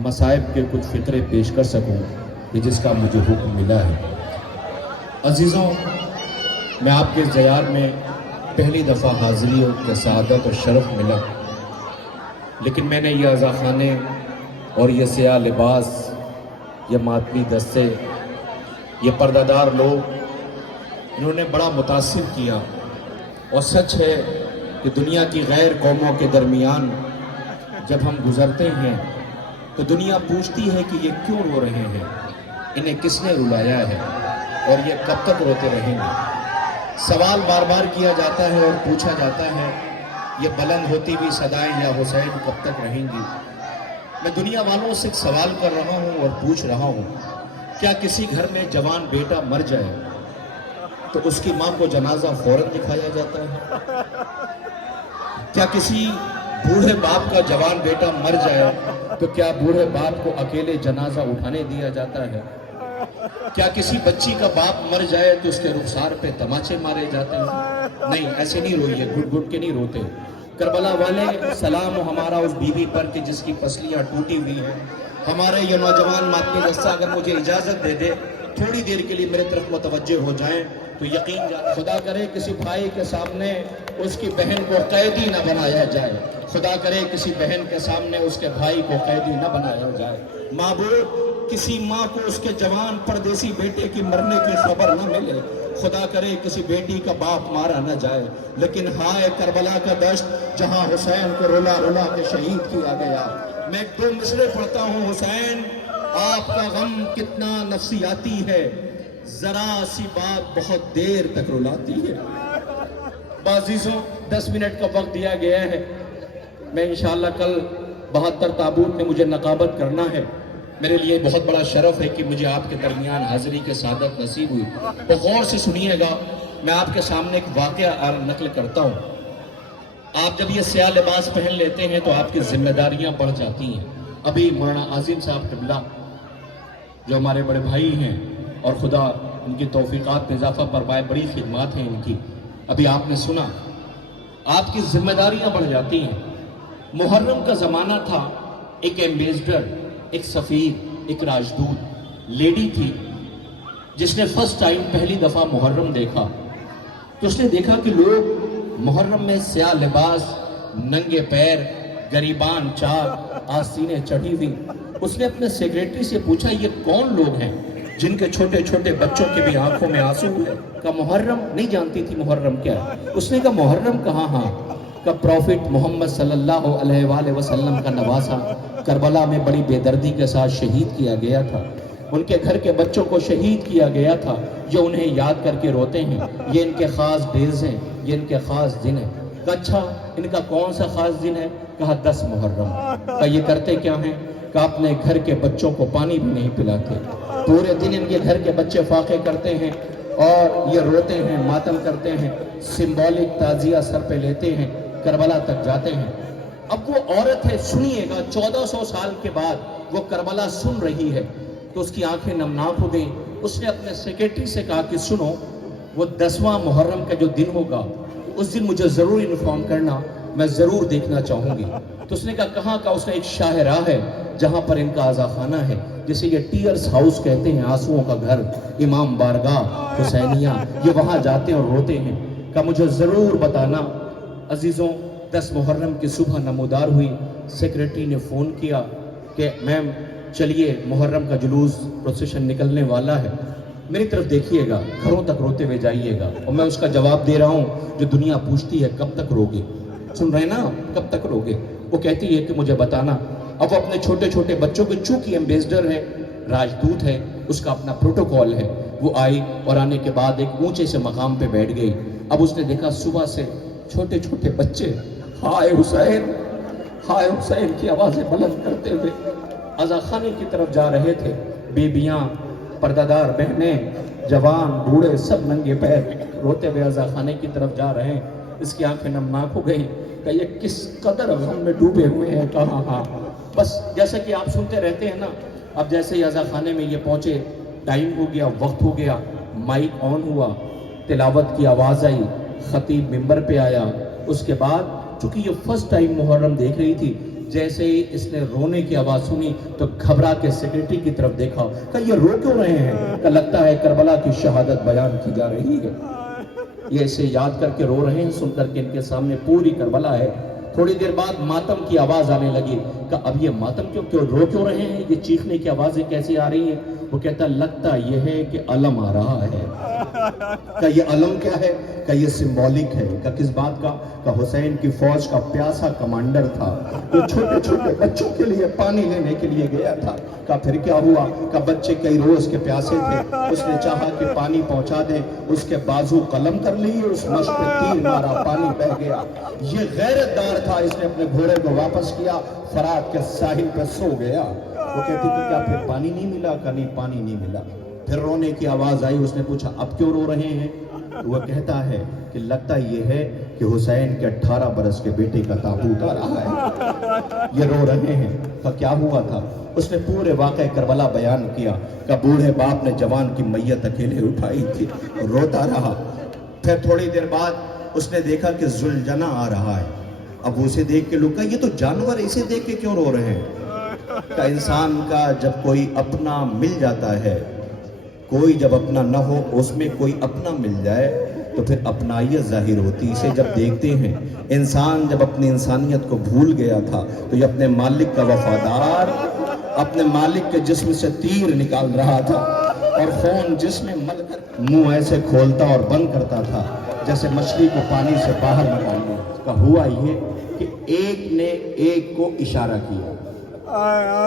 مصائب کے کچھ فقرے پیش کر سکوں کہ جس کا مجھے حکم ملا ہے۔ عزیزوں، میں آپ کے زیار میں پہلی دفعہ حاضری اور سعادت اور شرف ملا، لیکن میں نے یہ عزاخانے اور یہ سیاہ لباس، یہ ماتمی دستے، یہ پردہ دار لوگ، انہوں نے بڑا متاثر کیا۔ اور سچ ہے کہ دنیا کی غیر قوموں کے درمیان جب ہم گزرتے ہیں تو دنیا پوچھتی ہے کہ یہ کیوں رو رہے ہیں، انہیں کس نے رلایا ہے اور یہ کب تک روتے رہیں گے۔ سوال بار بار کیا جاتا ہے اور پوچھا جاتا ہے، یہ بلند ہوتی بھی صدائیں یا حسین کب تک رہیں گی۔ میں دنیا والوں سے ایک سوال کر رہا ہوں اور پوچھ رہا ہوں، کیا کسی گھر میں جوان بیٹا مر جائے تو اس کی ماں کو جنازہ فوراً دکھایا جاتا ہے؟ کیا کسی بوڑھے باپ کا جوان بیٹا مر جائے تو کیا بوڑھے باپ کو اکیلے جنازہ اٹھانے دیا جاتا ہے؟ کیا کسی بچی کا باپ مر جائے تو اس کے رخسار پہ تماچے مارے جاتے ہیں؟ نہیں، ایسے نہیں روئیے، گھٹ گھٹ کے نہیں روتے۔ کربلا والے، سلام ہو ہمارا اس بیوی پر کہ جس کی پسلیاں ٹوٹی ہوئی ہیں۔ ہمارے یہ نوجوان ماتمی دستہ اگر مجھے اجازت دے دے تھوڑی دیر کے لیے میرے طرف متوجہ ہو جائیں تو یقین جانے، خدا کرے کسی بھائی کے سامنے اس کی بہن کو قیدی نہ بنایا جائے، خدا کرے کسی بہن کے سامنے اس کے بھائی کو قیدی نہ بنایا جائے۔ معبود، کسی ماں کو اس کے جوان پردیسی بیٹے کی مرنے کی خبر نہ ملے، خدا کرے کسی بیٹی کا باپ مارا نہ جائے۔ لیکن ہائے کربلا کا دشت جہاں حسین کو رلا رلا کے شہید کیا گیا۔ میں دو مصرے پڑھتا ہوں، حسین آپ کا غم کتنا نفسیاتی ہے، ذرا سی بات بہت دیر تک رلاتی ہے۔ عزیزوں، 10 منٹ کا وقت دیا گیا ہے۔ میں انشاءاللہ کل 72 تابوت میں مجھے نقابت کرنا ہے۔ میرے لیے بہت بڑا شرف ہے کہ مجھے آپ کے درمیان حاضری کے سعادت نصیب ہوئی۔ تو غور سے سنیے گا، میں آپ کے سامنے ایک واقعہ نقل کرتا ہوں۔ آپ جب یہ سیاہ لباس پہن لیتے ہیں تو آپ کی ذمہ داریاں بڑھ جاتی ہیں۔ ابھی مولانا عظیم صاحب قبلہ جو ہمارے بڑے بھائی ہیں اور خدا ان کی توفیقات میں اضافہ فرمائے، بڑی خدمات ہیں ان کی، ابھی آپ نے سنا، آپ کی ذمہ داریاں بڑھ جاتی ہیں۔ محرم کا زمانہ تھا، ایک ایمبیسڈر، ایک سفیر، ایک راجدوت لیڈی تھی جس نے فرسٹ ٹائم پہلی دفعہ محرم دیکھا تو اس نے دیکھا کہ لوگ محرم میں سیاہ لباس، ننگے پیر، گریبان چاک، آستینیں چڑھی ہوئی۔ اس نے اپنے سیکریٹری سے پوچھا، یہ کون لوگ ہیں جن کے چھوٹے چھوٹے بچوں کی بھی آنکھوں میں آنسو ہے؟ کہا محرم، نہیں جانتی تھی محرم کیا ہے۔ اس نے کہا محرم کہاں؟ ہاں، کہ پروفٹ محمد صلی اللہ علیہ وآلہ وسلم کا نواسا کربلا میں بڑی بے دردی کے ساتھ شہید کیا گیا تھا، ان کے گھر کے بچوں کو شہید کیا گیا تھا، جو انہیں یاد کر کے روتے ہیں، یہ ان کے خاص ڈیز ہیں، یہ ان کے خاص دن ہیں۔ کہا اچھا، ان کا کون سا خاص دن ہے؟ کہا 10 محرم۔ کہا یہ کرتے کیا ہیں؟ کہا اپنے گھر کے بچوں کو پانی بھی نہیں پلاتے، پورے دن ان کے گھر کے بچے فاقے کرتے ہیں اور یہ روتے ہیں، ماتم کرتے ہیں، سمبولک تعزیہ سر پہ لیتے ہیں، کربلا تک جاتے ہیں۔ اب وہ عورت ہے، سنیے گا، 1400 سال کے بعد وہ کربلا سن رہی ہے تو اس کی آنکھیں نمناک ہو گئیں۔ اس نے اپنے سیکریٹری سے کہا کہ سنو، وہ 10واں محرم کا جو دن ہوگا اس دن مجھے ضرور انفارم کرنا، میں ضرور دیکھنا چاہوں گی۔ تو اس نے کہا کہاں کا؟ اس نے ایک شاہراہ ہے جہاں پر ان کا عزاخانہ ہے، جسے یہ ٹیئرز ہاؤس کہتے ہیں، آنسوؤں کا گھر، امام بارگاہ حسینیہ، یہ وہاں جاتے ہیں اور روتے ہیں۔ کہا مجھے ضرور بتانا۔ عزیزوں، 10 محرم کی صبح نمودار ہوئی، سیکریٹری نے فون کیا کہ میم چلیے، محرم کا جلوس پروسیشن نکلنے والا ہے، میری طرف دیکھیے گا، گھروں تک روتے ہوئے جائیے گا۔ اور میں اس کا جواب دے رہا ہوں جو دنیا پوچھتی ہے، کب تک روگے؟ سن رہے نا، کب تک روگے؟ وہ کہتی ہے کہ مجھے بتانا۔ اب وہ اپنے چھوٹے چھوٹے بچوں کے، چونکہ ایمبیسڈر ہے، راجدوت ہے، اس کا اپنا پروٹوکول ہے، وہ آئی اور آنے کے بعد ایک اونچے سے مقام پہ بیٹھ گئی۔ اب اس نے دیکھا صبح سے چھوٹے چھوٹے بچے ہائے حسین، ہائے حسین کی آوازیں بلند کرتے ہوئے عزاخانے کی طرف جا رہے تھے۔ بیبیاں، پردہ دار بہنیں، جوان، بوڑھے، سب ننگے پیر روتے ہوئے عزاخانے کی طرف جا رہے ہیں۔ اس کی آنکھیں نمناک ہو گئیں کہ یہ کس قدر غم میں ڈوبے ہوئے ہیں۔ کہاں ہاں، بس جیسا کہ آپ سنتے رہتے ہیں نا، اب جیسے ہی عزاخانے میں یہ پہنچے، ٹائم ہو گیا، وقت ہو گیا، مائک آن ہوا، تلاوت کی آواز آئی، خطیب ممبر پہ آیا۔ اس کے بعد چونکہ یہ فرسٹ ٹائم محرم دیکھ رہی تھی، جیسے ہی اس نے رونے کی آواز سنی تو گھبرا کے سیکرٹری کی طرف دیکھا کہ یہ رو کیوں رہے ہیں؟ کہ لگتا ہے کربلا کی شہادت بیان کی جا رہی ہے۔ یہ اسے یاد کر کے رو رہے ہیں، سن کر کے ان کے سامنے پوری کربلا ہے۔ تھوڑی دیر بعد ماتم کی آواز آنے لگی کہ اب یہ ماتم کیوں رو کیوں رہے ہیں؟ یہ چیخنے کی آوازیں کیسی آ رہی ہیں؟ وہ کہتا لگتا یہ ہے کہ علم آ رہا ہے۔ کہ یہ علم کیا ہے؟ کہ یہ سمبولک ہے۔ کہ کس بات کا؟ کہ حسین کی فوج کا پیاسا کمانڈر تھا، جو چھوٹے چھوٹے بچوں کے لیے پانی لینے کے لیے گیا تھا۔ کہ پھر کیا ہوا؟ کہ بچے کئی روز کے پیاسے تھے، اس نے چاہا کہ پانی پہنچا دے، اس کے بازو قلم کر لیے، اس مشق پہ تیر مارا، پانی بہہ گیا۔ یہ غیرت دار تھا، اس نے اپنے گھوڑے کو واپس کیا، فرات کے ساحل پہ سو گیا۔ وہ کہتی کہ کیا پھر پانی نہیں ملا؟ کہ نہیں، پانی نہیں ملا۔ پھر رونے کی آواز آئی، اس نے پوچھا اب کیوں رو رہے ہیں؟ وہ کہتا ہے کہ لگتا یہ ہے کہ حسین کے 18 برس کے بیٹے کا تابوت آ رہا ہے، یہ رو رہے ہیں۔ کہ کیا ہوا تھا؟ اس نے پورے واقعہ کربلا بیان کیا کہ بوڑھے باپ نے جوان کی میت اکیلے اٹھائی تھی، روتا رہا۔ پھر تھوڑی دیر بعد اس نے دیکھا کہ ذوالجناح آ رہا ہے۔ اب اسے دیکھ کے لوگ کہا یہ تو جانور، اسے دیکھ کے کیوں رو رہے ہیں؟ کہ انسان کا جب کوئی اپنا مل جاتا ہے، کوئی جب اپنا نہ ہو اس میں کوئی اپنا مل جائے تو پھر اپنائیت ظاہر ہوتی۔ اسے جب دیکھتے ہیں انسان جب اپنی انسانیت کو بھول گیا تھا تو یہ اپنے مالک کا وفادار، اپنے مالک کے جسم سے تیر نکال رہا تھا اور خون جسم میں مل کر منہ ایسے کھولتا اور بند کرتا تھا جیسے مچھلی کو پانی سے باہر نکالنا۔ کا ہوا یہ کہ ایک نے ایک کو اشارہ کیا۔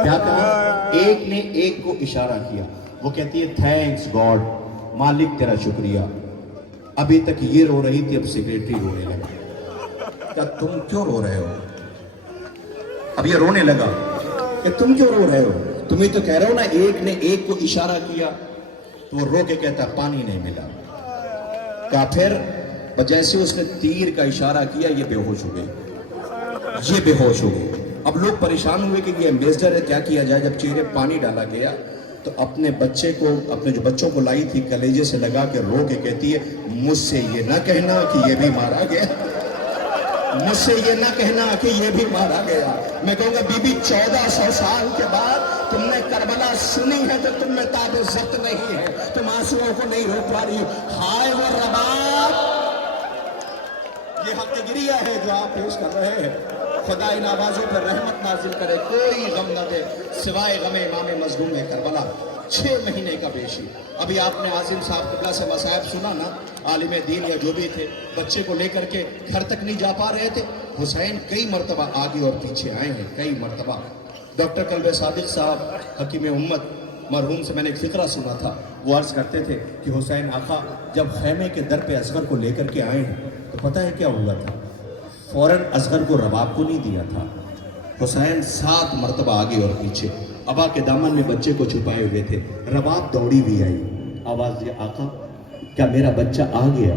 کیا کہا؟ ایک نے ایک کو اشارہ کیا۔ وہ کہتی ہے تھینکس گاڈ، مالک تیرا شکریہ۔ ابھی تک یہ رو رہی تھی، اب سیکریٹری رونے لگا۔ کیا تم کیوں رو رہے ہو؟ اب یہ رونے لگا کہ تم کیوں رو رہے ہو؟ تمہیں تو کہہ رہا ہو نا ایک نے ایک کو اشارہ کیا۔ تو وہ رو کے کہتا پانی نہیں ملا۔ کہا پھر جیسے اس نے تیر کا اشارہ کیا یہ بے ہوش ہو گئی، یہ بے ہوش ہو گئی۔ اب لوگ پریشان ہوئے کہ یہ ایمبیسڈر ہے، کیا کیا جائے؟ جب چہرے پانی ڈالا گیا تو اپنے بچے کو، اپنے جو بچوں کو لائی تھی کلیجے سے لگا کے رو کے کہتی ہے مجھ سے یہ نہ کہنا کہ یہ بھی مارا گیا، مجھ سے یہ نہ کہنا کہ یہ بھی مارا گیا۔ میں کہوں گا بی بی 1400 سال کے بعد تم نے کربلا سنی ہے تو تم میں تاب ضبط نہیں ہے، تم آنسوؤں کو نہیں روک پا رہی۔ ہائے وہ رباب، یہ حق گریہ ہے جو آپ پیش کر رہے ہیں۔ خدا ان آوازوں پر رحمت نازل کرے، کوئی غم نہ دے سوائے غم امام مظلوم کربلا۔ 6 مہینے کا بیشی۔ ابھی آپ نے عاظم صاحب قبلہ سے مصائب سنا نا، عالم دین یا جو بھی تھے، بچے کو لے کر کے گھر تک نہیں جا پا رہے تھے۔ حسین کئی مرتبہ آگے اور پیچھے آئے ہیں، کئی مرتبہ۔ ڈاکٹر قلب صادق صاحب حکیم امت مرحوم سے میں نے ایک فقرہ سنا تھا، وہ عرض کرتے تھے کہ حسین آقا جب خیمے کے در پہ اصغر کو لے کر کے آئے ہیں تو پتہ ہے کیا ہوا تھا؟ فوراً اصغر کو رباب کو نہیں دیا تھا۔ حسین 7 مرتبہ آگے اور پیچھے ابا کے دامن میں بچے کو چھپائے ہوئے تھے۔ رباب دوڑی بھی آئی، آواز دیا آقا کیا میرا بچہ آ گیا؟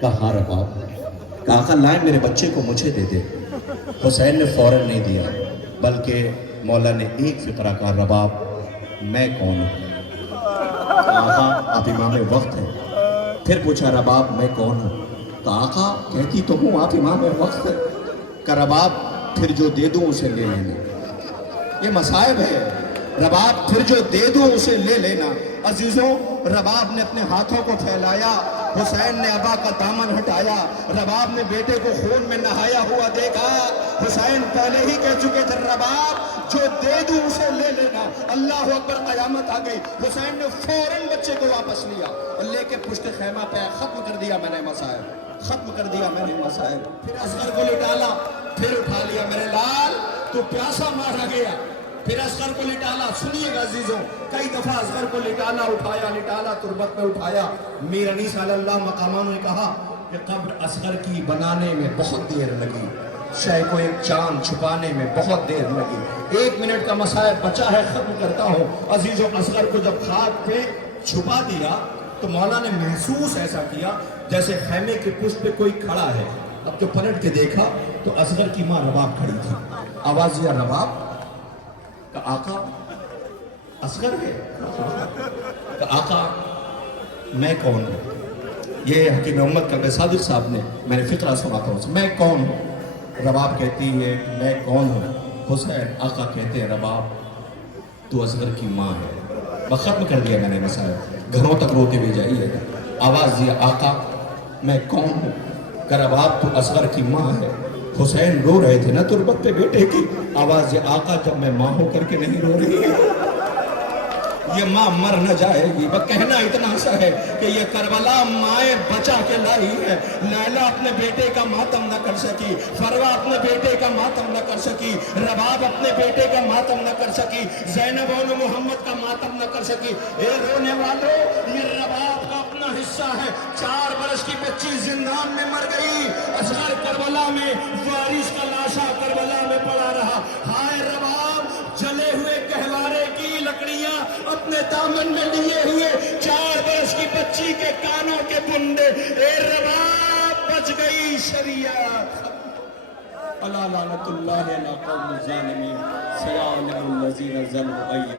کہا ہاں رباب۔ کہا آقا لائیں میرے بچے کو مجھے دے دے۔ حسین نے فوراً نہیں دیا، بلکہ مولا نے ایک فقرہ کہا رباب میں کون ہوں؟ آقا آپ امام وقت ہیں۔ پھر پوچھا رباب میں کون ہوں؟ تو آقا کہتی تو ہوں آپ امام وقت ہے۔ کہ رباب پھر جو دے دوں اسے لے لینا۔ یہ مصائب ہے، رباب پھر جو دے دوں اسے لے لینا۔ عزیزوں رباب نے اپنے ہاتھوں کو پھیلایا، حسین نے ابا کا دامن ہٹایا، رباب نے بیٹے کو خون میں نہایا ہوا دیکھا۔ حسین پہلے ہی کہہ چکے تھے رباب جو دے دوں اسے لے لینا۔ اللہ اکبر، قیامت آ گئی۔ حسین نے فوراً بچے کو واپس لیا اور لے کے پشت خیمہ پہ ختم کر دیا میں نے مصائب، ختم کر دیا میں نے مصائب۔ پھر اصغر کو لٹالا، پھر اٹھا لیا میرے لال تو پیاسا مارا گیا۔ پھر اصغر کو لٹالا، سنیے گا عزیزوں، کئی دفعہ اصغر کو لٹالا، اٹھایا لٹالا، تربت میں اٹھایا۔ میر انیس صلی اللہ مقامہ نے کہا کہ قبر اصغر کی بنانے میں بہت دیر لگی، شے کو ایک چاند چھپانے میں بہت دیر لگی۔ 1 منٹ کا مسائب بچا ہے، ختم کرتا ہوں۔ عزیزوں اصغر کو جب خاک پہ چھپا دیا تو مولا نے محسوس ایسا کیا جیسے خیمے کے پشت پہ کوئی کھڑا ہے۔ اب جو پلٹ کے دیکھا تو اصغر کی ماں رباب کھڑی تھی۔ آواز دیا رباب، کہ آقا اصغر ہے؟ کہ آقا میں کون ہوں؟ یہ حکیم امت قلب صادق صاحب نے، میں نے فقرہ سنا تھا اس میں کون ہوں؟ رباب کہتی ہے میں کون ہوں؟ حسین آقا کہتے ہیں رباب تو اصغر کی ماں ہے. میں ختم کر دیا میں نے مسائل, گھروں تک روتے ہوئے جائیے گا. آواز یہ آقا میں کون ہوں, کہ رباب تو اصغر کی ماں ہے. حسین رو رہے تھے نا تربت پہ بیٹے کی. آواز یہ آقا جب میں ماں ہو کر کے نہیں رو رہی ہے, یہ ماں مر نہ جائے گی. وہ کہنا اتنا سا ہے کہ یہ کربلا مائیں بچا کے لائی ہے. لیلا اپنے بیٹے کا ماتم نہ کر سکی, فروا اپنے بیٹے کا ماتم نہ کر سکی, رباب اپنے بیٹے کا ماتم نہ کر سکی, زینب اور محمد کا ماتم نہ کر سکی. اے رونے والوں, یہ رباب کا اپنا حصہ ہے. 4 برس کی بچی زندان میں مر گئی, اصغر کربلا میں, وارث کا لاشا کربلا میں پڑا رہا. ہائے رباب, جلے ہوئے گہوارے کی لکڑیاں اپنے دامن میں لیے ہوئے 4 برس کی بچی کے کانوں کے بندے. اے رباب بچ گئی شریعت. الا لعنت اللہ علی قوم الظالمین. سیعلم الذین ظلموا